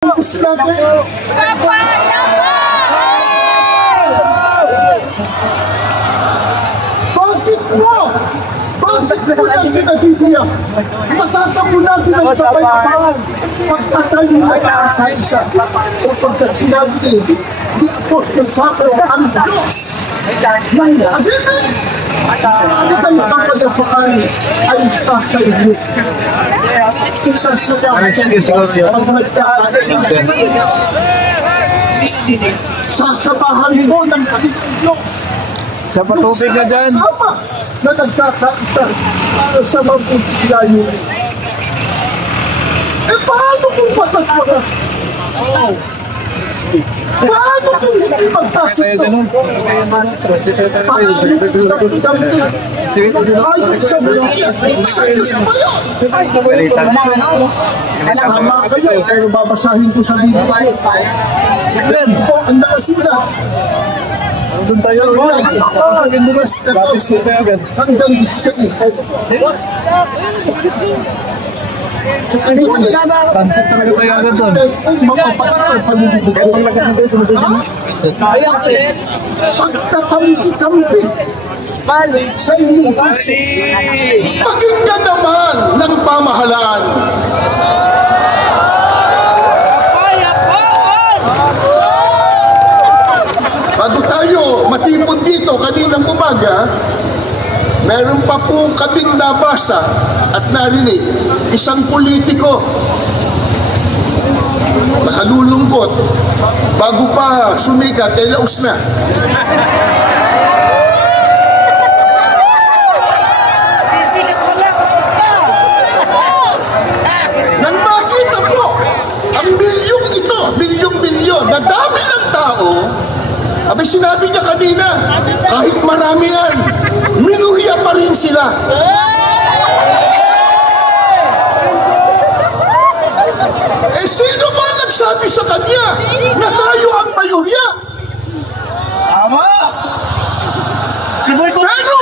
Bakit po natin nabibigyan? Matatampo natin ang kapayapaan. Pagtatayo na nakakaisa. Sapagkat sinabi din, the Apostle Pablo, ang Diyos ng agreement. Ang kapayapaan ay isa sa inyo. Isa sa pag nagkakaisa. Sasabahan mo ng Panginoon Diyos. Sa patubig na dyan. Sama na nagkakaisa para sa mabuting layo. Paano kung patas-patas? Paano kung hindi magkasito? Paano kung dampi-dampi? Ayun sa Biblia, sa Diyos ba yun? Tama kayo, pero babasahin ko sa Biblia. Ito po ang nakasulat. Doon tayo rin. Hanggang 16. Pansit talaga tayo agad doon. Pagkakampi-kampi sa inyong puso. Pakinggan naman ng pamahalaan. Bago tayo matipon dito kaninang umaga, meron pa po kaming nabasa at narinig isang politiko nakalulungkot bago pa sumikat ay laos na. Sisikat mo lang, kamusta? Nang makita po ang milyong ito, milyong-milyon na dami ng tao, abay sinabi niya kanina, kahit marami yan, minuya pa rin sila. Sino ba nagsabi sa kanya na tayo ang mayurya? Tama! Pero,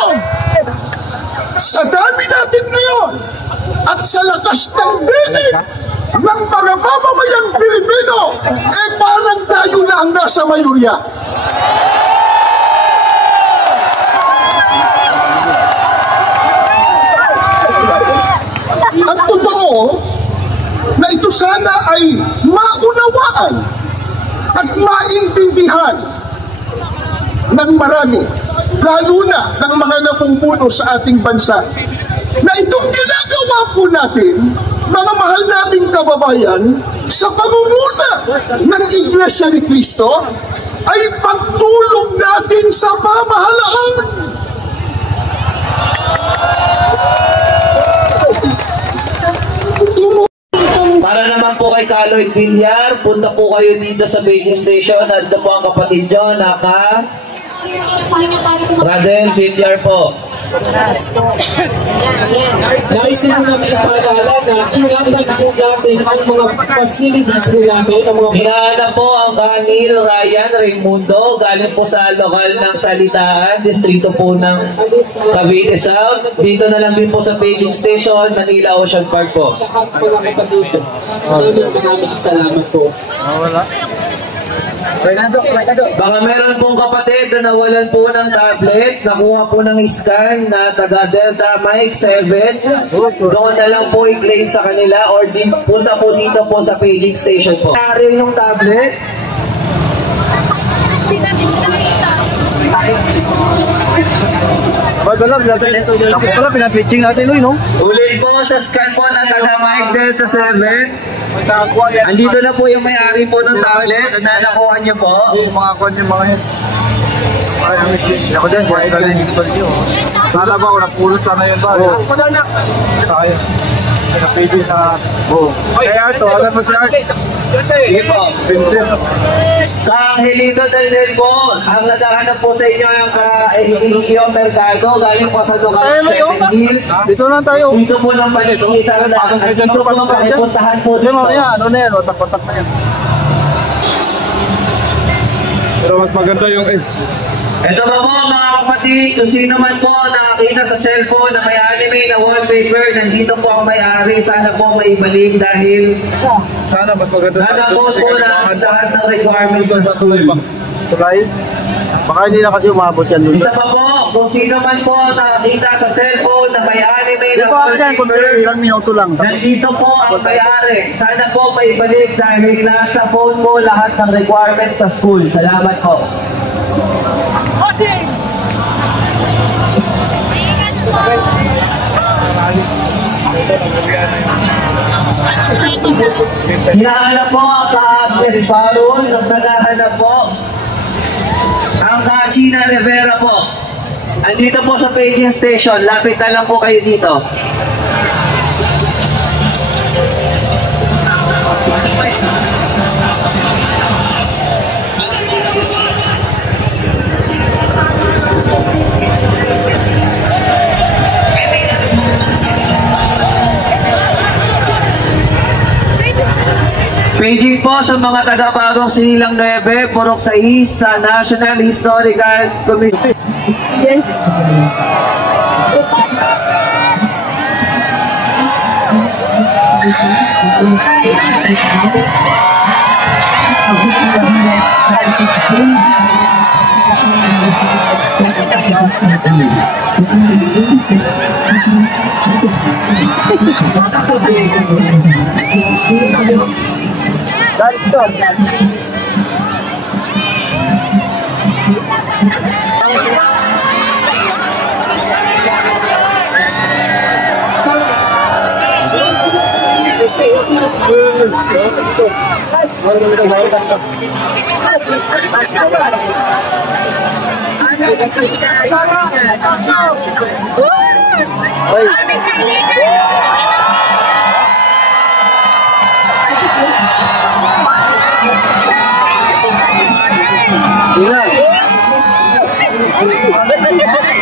sa dami natin ngayon, at sa lakas ng dinig ng mga mamamayang Pilipino, parang tayo na ang nasa mayurya. Ang totoo na ito sana ay maunawaan at maintindihan ng marami, lalo na ng mga namumuno sa ating bansa, na itong ginagawa po natin, mga mahal naming kababayan, sa pamumuna ng Iglesia ni Cristo, ay pagtulong natin sa pamahalaan. Para naman po kay Kaloy Villar, punta po kayo dito sa Beijing Station. Nandito po ang kapatid nyo, Radel Villar po. Nais mo namin ipaalala na ingatan po natin ang mga facilities po natin. Hinahanap po ang Kanil Ryan Raimundo, galing po sa lokal ng Salitaan, distrito po ng Cavite South. Dito na lang din po sa Beijing Station, Manila Ocean Park po. Lahat po ng kapatid. Maraming salamat po. Wala. Baka meron pong kapatid na nawalan po ng tablet, nakuha po ng scan na taga Delta Mike 7. Doon na lang po i-claim sa kanila or punta po dito po sa Beijing Station po. Nari yung tablet. Hindi natin nakita. Ako pala, pinapitching natin, no? Ulit po sa scan po ng taga Mike Delta 7. Andito na po yung may-ari po ng tablet na nakuha niyo po. Yung mga kwan yung mga yan. Ay, ako dyan, kaya galing dito niyo. Sana ba ako napulot sana yun ba? Ako na na. Sayang. Sa pwede sa... Kaya ito, alam mo siya. Sige po. Vincent. Angelito del Nervo, ang naghahanap po sa inyo ang Eligio Mercado, galing po sa lugar ng Seven Hills. Dito lang tayo. Dito po ng panikita na dito po ang pakipuntahan po dito. Ano na yan, otak-otak na yan. Pero mas maganda yung Ito ba po mga kapatid, kung sino man po na nakakita sa cellphone na may anime na wallpaper, nandito po ang may-ari. Sana po maibalik dahil Sana mas maganda. nanapon po na lahat ng requirements sa school. Tulay? Baka hindi na kasi umabot yan dun. Isa pa po, kung sino man po nakakita sa cellphone na may anime na wallpaper, Ilang minuto lang. nandito po ang may-ari. Sana po maibalik dahil nasa phone mo lahat ng requirements sa school. Salamat po. Hinahanap po ang ka-Agnes Baron, naghahanap po ang ka-China Rivera po. Andito po sa paging station, lapit na lang po kayo dito. Paging po sa mga taga-Bagong Sinilang 9, Purok 6 sa National Historical Committee. Yes.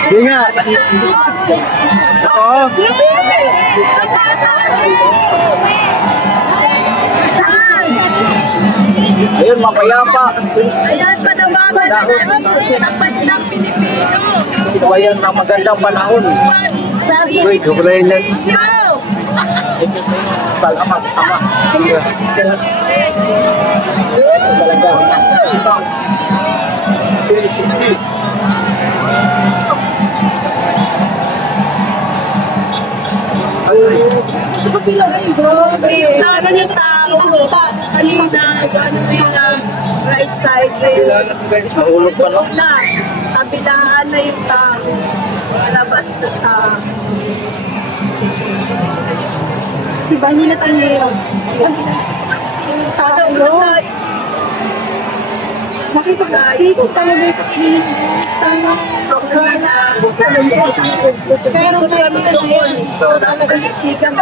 Ingat. Oo. Ayun, mapayapa. Ayan pa na mama na ng Pilipino. Sinawayan ng magandang panahon. Sabi Wait, kukulayin yan. Yo! Salamat, Ama. Sa kapila ay grabe. Ano yung tao? Kanina, ano yung right side na Mahulog pa, no? na. Kabilaan na yung tao. Malabas na sa... Diba, hindi na tayo ngayon. Yung tao. Makipag-sit talaga sa change. Pero kami doon. So, talaga siksikan.